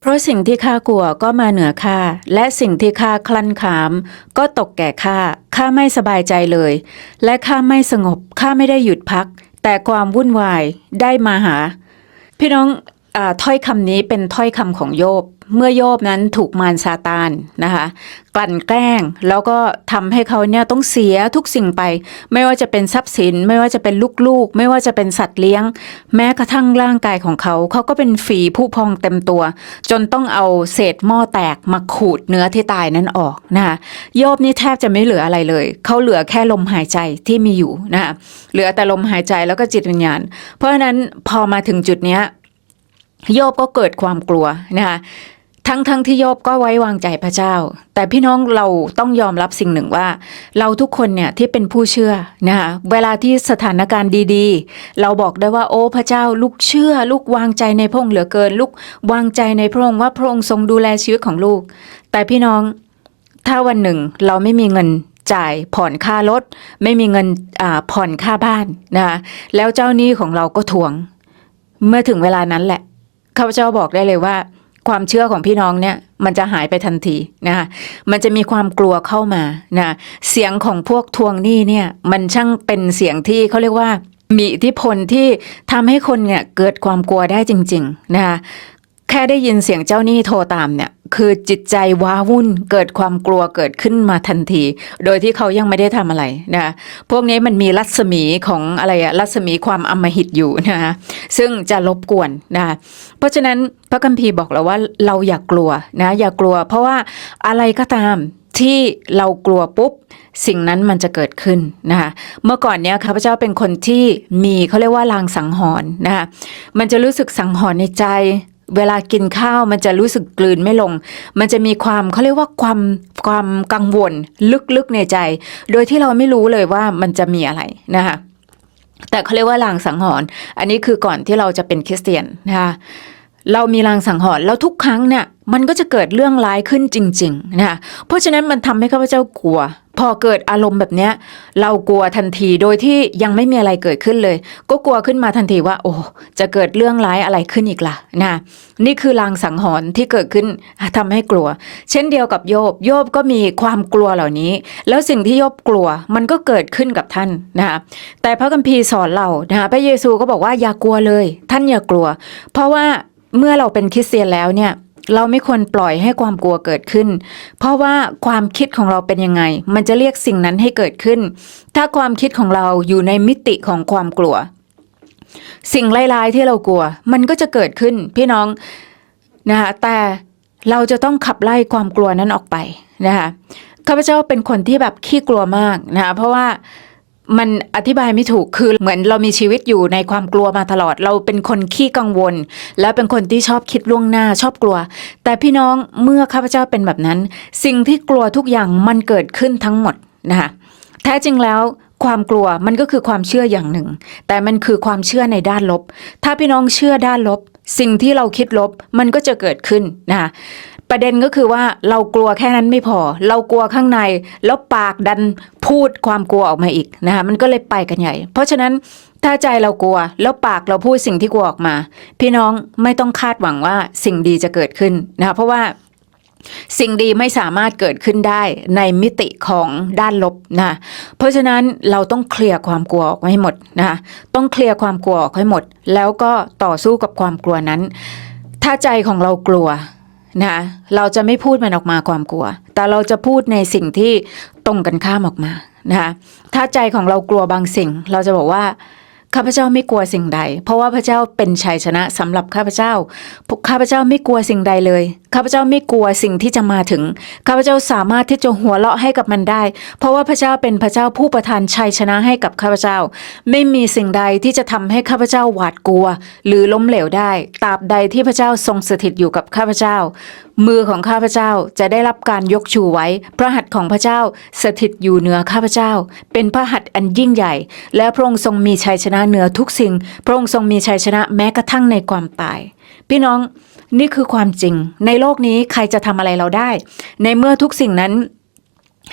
เพราะสิ่งที่ข้ากลัวก็มาเหนือข้าและสิ่งที่ข้าคลั่นขาม ก็ตกแก่ข้าข้าไม่สบายใจเลย และข้าไม่สงบข้าไม่ได้หยุดพัก แต่ความวุ่นวายได้มาหา พี่น้อง ถ้อยคำนี้เป็นถ้อยคำของโยบ เมื่อโยบนั้นถูกมารซาตานนะคะกลั่นแกล้งแล้วก็ทำให้เขาเนี่ยต้องเสียทุกสิ่งไป ไม่ว่าจะเป็นทรัพย์สิน ไม่ว่าจะเป็นลูกๆ ไม่ว่าจะเป็นสัตว์เลี้ยง แม้กระทั่งร่างกายของเขา เขาก็เป็นฝีผู้พองเต็มตัว จนต้องเอาเศษหม้อแตกมาขูดเนื้อที่ตายนั้นออกนะคะโยบนี่แทบจะไม่เหลืออะไรเลย เขาเหลือแค่ลมหายใจที่มีอยู่นะคะเหลือแต่ลมหายใจแล้วก็จิตวิญญาณ เพราะฉะนั้นพอมาถึงจุดเนี้ย โยบก็เกิดความกลัวนะคะทั้งทั้งที่โยบก็ไว้วางใจพระเจ้า แต่พี่น้องเราต้องยอมรับสิ่งหนึ่งว่า เราทุกคนเนี่ยที่เป็นผู้เชื่อนะคะเวลาที่สถานการณ์ดีๆ เราบอกได้ว่าโอ้พระเจ้าลูกเชื่อ ลูกวางใจในพระองค์เหลือเกิน ลูกวางใจในพระองค์ว่าพระองค์ทรงดูแลชีวิตของลูก แต่พี่น้องถ้าวันหนึ่งเราไม่มีเงินจ่ายผ่อนค่ารถ ไม่มีเงินผ่อนค่าบ้านนะคะแล้วเจ้าหนี้ของเราก็ทวง เมื่อถึงเวลานั้นแหละ ข้าพเจ้าบอกได้เลยว่า ความเชื่อของพี่น้องเนี่ยมันจะหายไปทันทีนะคะมันจะมีความกลัวเข้ามานะเสียงของพวกทวงหนี้เนี่ยมันช่างเป็นเสียงที่เขาเรียกว่ามีอิทธิพลที่ทำให้คนเนี่ยเกิดความกลัวได้จริง ๆ นะคะ แค่ได้ยินเสียงเจ้าหนี้โทรตามเนี่ย คือจิตใจว้าวุ่นเกิดความกลัวเกิดขึ้นมาทันที โดยที่เขายังไม่ได้ทำอะไรนะพวกนี้มันมีรัศมีของอะไรอะรัศมีความอำมหิตอยู่นะคะซึ่งจะรบกวนนะคะเพราะฉะนั้นพระคัมภีร์บอกเราว่าเราอย่ากลัวนะอย่ากลัว เพราะว่าอะไรก็ตามที่เรากลัวปุ๊บสิ่งนั้นมันจะเกิดขึ้นนะคะเมื่อก่อนเนี้ยข้าพเจ้าเป็นคนที่มีเขาเรียกว่าลางสังหรณ์นะคะมันจะรู้สึกสังหรณ์ในใจ เวลากินข้าวมันจะรู้สึกกลืนไม่ลง มันจะมีความเขาเรียกว่าความความกังวลลึกๆในใจ โดยที่เราไม่รู้เลยว่ามันจะมีอะไรนะคะแต่เขาเรียกว่าลางสังหรณ์อันนี้คือก่อนที่เราจะเป็นคริสเตียนนะคะเรามีลางสังหรณ์แล้วทุกครั้งเนี่ยมันก็จะเกิดเรื่องร้ายขึ้นจริงๆนะคะเพราะฉะนั้นมันทำให้ข้าพเจ้ากลัว พอเกิดอารมณ์แบบเนี้ย เรากลัวทันทีโดยที่ยังไม่มีอะไรเกิดขึ้นเลย ก็กลัวขึ้นมาทันทีว่า โอ้จะเกิดเรื่องร้ายอะไรขึ้นอีกล่ะนะนี่คือลางสังหรณ์ที่เกิดขึ้นทำให้กลัว เช่นเดียวกับโยบโยบก็มีความกลัวเหล่านี้ แล้วสิ่งที่โยบกลัวมันก็เกิดขึ้นกับท่านนะคะแต่พระคัมภีร์สอนเรานะคะพระเยซูก็บอกว่าอย่ากลัวเลย ท่านอย่ากลัว เพราะว่าเมื่อเราเป็นคริสเตียนแล้วเนี่ย เราไม่ควรปล่อยให้ความกลัวเกิดขึ้น เพราะว่าความคิดของเราเป็นยังไง มันจะเรียกสิ่งนั้นให้เกิดขึ้น ถ้าความคิดของเราอยู่ในมิติของความกลัว สิ่งร้ายๆที่เรากลัว มันก็จะเกิดขึ้นพี่น้องนะคะแต่เราจะต้องขับไล่ความกลัวนั้นออกไปนะคะข้าพเจ้าเป็นคนที่แบบขี้กลัวมากนะคะเพราะว่า มันอธิบายไม่ถูกคือเหมือนเรามีชีวิตอยู่ในความกลัวมาตลอด เราเป็นคนขี้กังวล และเป็นคนที่ชอบคิดล่วงหน้าชอบกลัว แต่พี่น้องเมื่อข้าพเจ้าเป็นแบบนั้น สิ่งที่กลัวทุกอย่างมันเกิดขึ้นทั้งหมดนะคะแท้จริงแล้วความกลัวมันก็คือความเชื่ออย่างหนึ่ง แต่มันคือความเชื่อในด้านลบ ถ้าพี่น้องเชื่อด้านลบ สิ่งที่เราคิดลบมันก็จะเกิดขึ้นนะคะ ประเด็นก็คือว่าเรากลัวแค่นั้นไม่พอ เรากลัวข้างในแล้วปากดันพูดความกลัวออกมาอีกนะคะมันก็เลยไปกันใหญ่ เพราะฉะนั้นถ้าใจเรากลัวแล้วปากเราพูดสิ่งที่กลัวออกมา พี่น้องไม่ต้องคาดหวังว่าสิ่งดีจะเกิดขึ้นนะคะเพราะว่าสิ่งดีไม่สามารถเกิดขึ้นได้ในมิติของด้านลบนะเพราะฉะนั้นเราต้องเคลียร์ความกลัวออกให้หมดนะคะต้องเคลียร์ความกลัวออกให้หมด แล้วก็ต่อสู้กับความกลัวนั้น ถ้าใจของเรากลัว นะเราจะไม่พูดมันออกมาความกลัว แต่เราจะพูดในสิ่งที่ตรงกันข้ามออกมานะคะถ้าใจของเรากลัวบางสิ่ง เราจะบอกว่า ข้าพเจ้าไม่กลัวสิ่งใด เพราะว่าพระเจ้าเป็นชัยชนะสำหรับข้าพเจ้าข้าพเจ้าไม่กลัวสิ่งใดเลย ข้าพเจ้าไม่กลัวสิ่งที่จะมาถึง ข้าพเจ้าสามารถที่จะหัวเราะให้กับมันได้ เพราะว่าพระเจ้าเป็นพระเจ้าผู้ประทานชัยชนะให้กับข้าพเจ้า ไม่มีสิ่งใดที่จะทำให้ข้าพเจ้าหวาดกลัว หรือล้มเหลวได้ ตราบใดที่พระเจ้าทรงสถิตอยู่กับข้าพเจ้า มือของข้าพเจ้าจะได้รับการยกชูไว้ พระหัตถ์ของพระเจ้าสถิตอยู่เหนือข้าพเจ้า เป็นพระหัตถ์อันยิ่งใหญ่ และพระองค์ทรงมีชัยชนะเหนือทุกสิ่ง พระองค์ทรงมีชัยชนะแม้กระทั่งในความตาย พี่น้องนี่คือความจริง ในโลกนี้ใครจะทำอะไรเราได้ ในเมื่อทุกสิ่งนั้น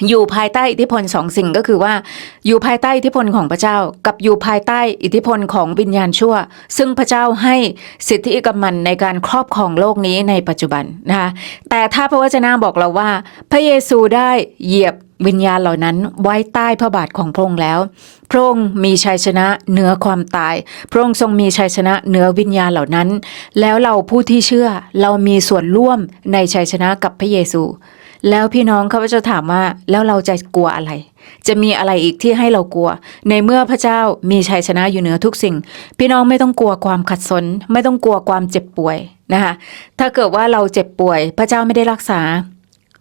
อยู่ภายใต้อิทธิพลสองสิ่งก็คือว่า อยู่ภายใต้อิทธิพลของพระเจ้า กับอยู่ภายใต้อิทธิพลของวิญญาณชั่ว ซึ่งพระเจ้าให้สิทธิกำมันในการครอบครองโลกนี้ในปัจจุบันนะคะแต่ถ้าพระวจนะบอกเราว่า พระเยซูได้เหยียบวิญญาณเหล่านั้นไว้ใต้พระบาทของพระองค์แล้ว พระองค์มีชัยชนะเหนือความตาย พระองค์ทรงมีชัยชนะเหนือวิญญาณเหล่านั้น แล้วเราผู้ที่เชื่อเรามีส่วนร่วมในชัยชนะกับพระเยซู แล้วพี่น้องข้าพเจ้าถามว่าแล้วเราจะกลัวอะไร จะมีอะไรอีกที่ให้เรากลัว ในเมื่อพระเจ้ามีชัยชนะอยู่เหนือทุกสิ่ง พี่น้องไม่ต้องกลัวความขัดสน ไม่ต้องกลัวความเจ็บป่วยนะคะถ้าเกิดว่าเราเจ็บป่วย พระเจ้าไม่ได้รักษา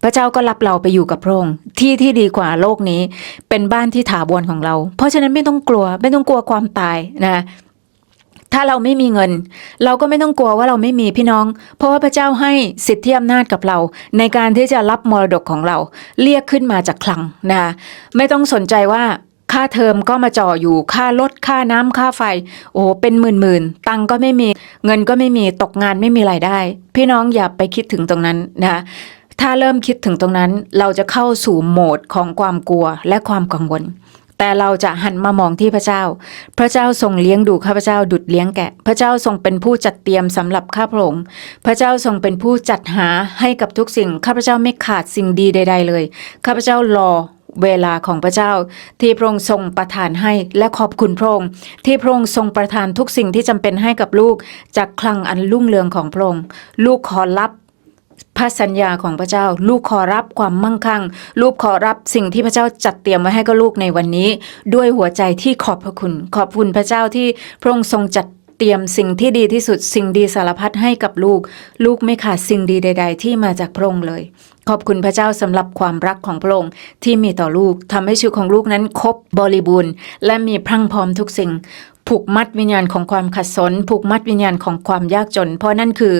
พระเจ้าก็รับเราไปอยู่กับพระองค์ที่ที่ดีกว่าโลกนี้เป็นบ้านที่ถาวรของเรา เพราะฉะนั้นไม่ต้องกลัวไม่ต้องกลัวความตายนะ ถ้าเราไม่มีเงิน เราก็ไม่ต้องกลัวว่าเราไม่มีพี่น้อง เพราะว่าพระเจ้าให้สิทธิอำนาจกับเรา ในการที่จะรับมรดกของเรา เรียกขึ้นมาจากคลังนะคะไม่ต้องสนใจว่าค่าเทอมก็มาจ่ออยู่ค่ารถค่าน้ำค่าไฟ โอ้เป็นหมื่นหมื่นๆตังก็ไม่มี เงินก็ไม่มีตกงานไม่มีรายได้ พี่น้องอย่าไปคิดถึงตรงนั้นนะคะถ้าเริ่มคิดถึงตรงนั้น เราจะเข้าสู่โหมดของความกลัวและความกังวล แต่เราจะหันมามองที่พระเจ้า พระเจ้าทรงเลี้ยงดูข้าพเจ้าดุดเลี้ยงแกะ พระเจ้าทรงเป็นผู้จัดเตรียมสำหรับข้าพระองค์ พระเจ้าทรงเป็นผู้จัดหาให้กับทุกสิ่ง ข้าพเจ้าไม่ขาดสิ่งดีใด ๆ เลย ข้าพเจ้ารอเวลาของพระเจ้า ที่พระองค์ทรงประทานให้และขอบคุณพระองค์ที่พระองค์ทรงประทานทุกสิ่งที่จำเป็นให้กับลูก จากคลังอันรุ่งเรืองของพระองค์ลูกขอรับ พระสัญญาของพระเจ้า ลูกขอรับความมั่งคั่ง ลูกขอรับสิ่งที่พระเจ้าจัดเตรียมไว้ให้กับลูกในวันนี้ ด้วยหัวใจที่ขอบพระคุณ ขอบคุณพระเจ้าที่พระองค์ทรงจัดเตรียมสิ่งที่ดีที่สุดสิ่งดีสารพัดให้กับลูก ลูกไม่ขาดสิ่งดีใด ๆ ที่มาจากพระองค์เลย ขอบคุณพระเจ้าสำหรับความรักของพระองค์ที่มีต่อลูกทำให้ชีวิตของลูกนั้นครบบริบูรณ์ และมีพรั่งพร้อมทุกสิ่ง ผูกมัดวิญญาณของความขัดสน ผูกมัดวิญญาณของความยากจน เพราะนั่นคือ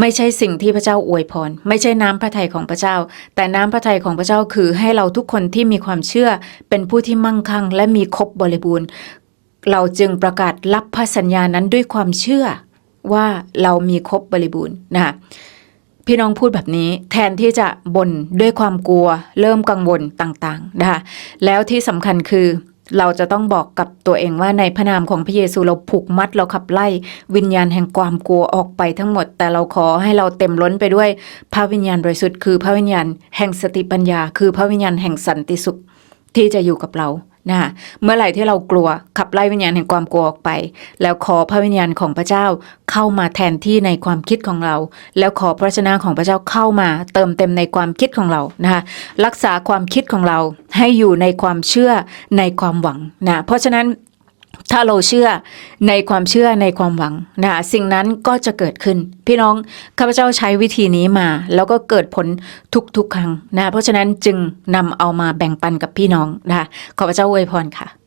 ไม่ใช่สิ่งที่พระเจ้าอวยพร ไม่ใช่น้ำพระทัยของพระเจ้า แต่น้ำพระทัยของพระเจ้าคือให้เราทุกคนที่มีความเชื่อ เป็นผู้ที่มั่งคั่ง และมีครบบริบูรณ์ เราจึงประกาศรับพระสัญญานั้นด้วยความเชื่อว่าเรามีครบบริบูรณ์นะคะพี่น้องพูดแบบนี้แทนที่จะบ่นด้วยความกลัว เริ่มกังวลต่างๆนะคะแล้วที่สำคัญคือ เราจะต้องบอกกับตัวเองว่าในพระนามของพระเยซูเราผูกมัดเราขับไล่วิญญาณแห่งความกลัวออกไปทั้งหมด แต่เราขอให้เราเต็มล้นไปด้วยพระวิญญาณบริสุทธิ์คือพระวิญญาณแห่งสติปัญญา คือพระวิญญาณแห่งสันติสุขที่จะอยู่กับเรา นะคะเมื่อไหร่ที่เรากลัวขับไล่วิญญาณแห่งความกลัวออกไป แล้วขอพระวิญญาณของพระเจ้าเข้ามาแทนที่ในความคิดของเรา แล้วขอพระชนะของพระเจ้าเข้ามา เติมเต็มในความคิดของเรานะคะรักษาความคิดของเราให้อยู่ในความเชื่อในความหวังนะเพราะฉะนั้น ถ้าเราเชื่อในความเชื่อในความหวังนะสิ่งนั้นก็จะเกิดขึ้น พี่น้องข้าพเจ้าใช้วิธีนี้มา แล้วก็เกิดผลทุกๆครั้งนะเพราะฉะนั้นจึงนำเอามาแบ่งปันกับพี่น้องนะคะขอพระเจ้าอวยพรค่ะ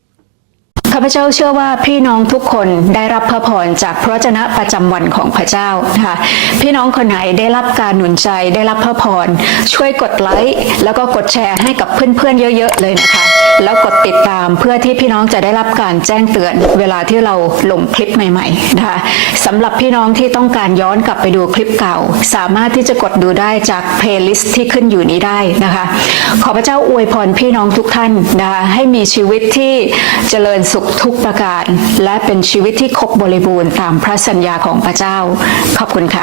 ข้าพเจ้าเชื่อว่าพี่น้องทุกคนได้รับพระพรจากพระวจนะประจำวันของพระเจ้านะคะพี่น้องคนไหนได้รับการหนุนใจได้รับพระพรช่วยกดไลค์แล้วก็กดแชร์ให้กับเพื่อนๆเยอะ ๆ เลยนะคะ แล้วกดติดตามเพื่อที่พี่น้องจะได้รับการแจ้งเตือนเวลาที่เราลงคลิปใหม่ๆนะคะสำหรับพี่น้องที่ต้องการย้อนกลับไปดูคลิปเก่า สามารถที่จะกดดูได้จากเพลย์ลิสต์ที่ขึ้นอยู่นี้ได้นะคะขอพระเจ้าอวยพรพี่น้องทุกท่านนะคะให้มีชีวิตที่เจริญสุขขทุกประการ และเป็นชีวิตที่ครบบริบูรณ์ตามพระสัญญาของพระเจ้า ขอบคุณค่ะ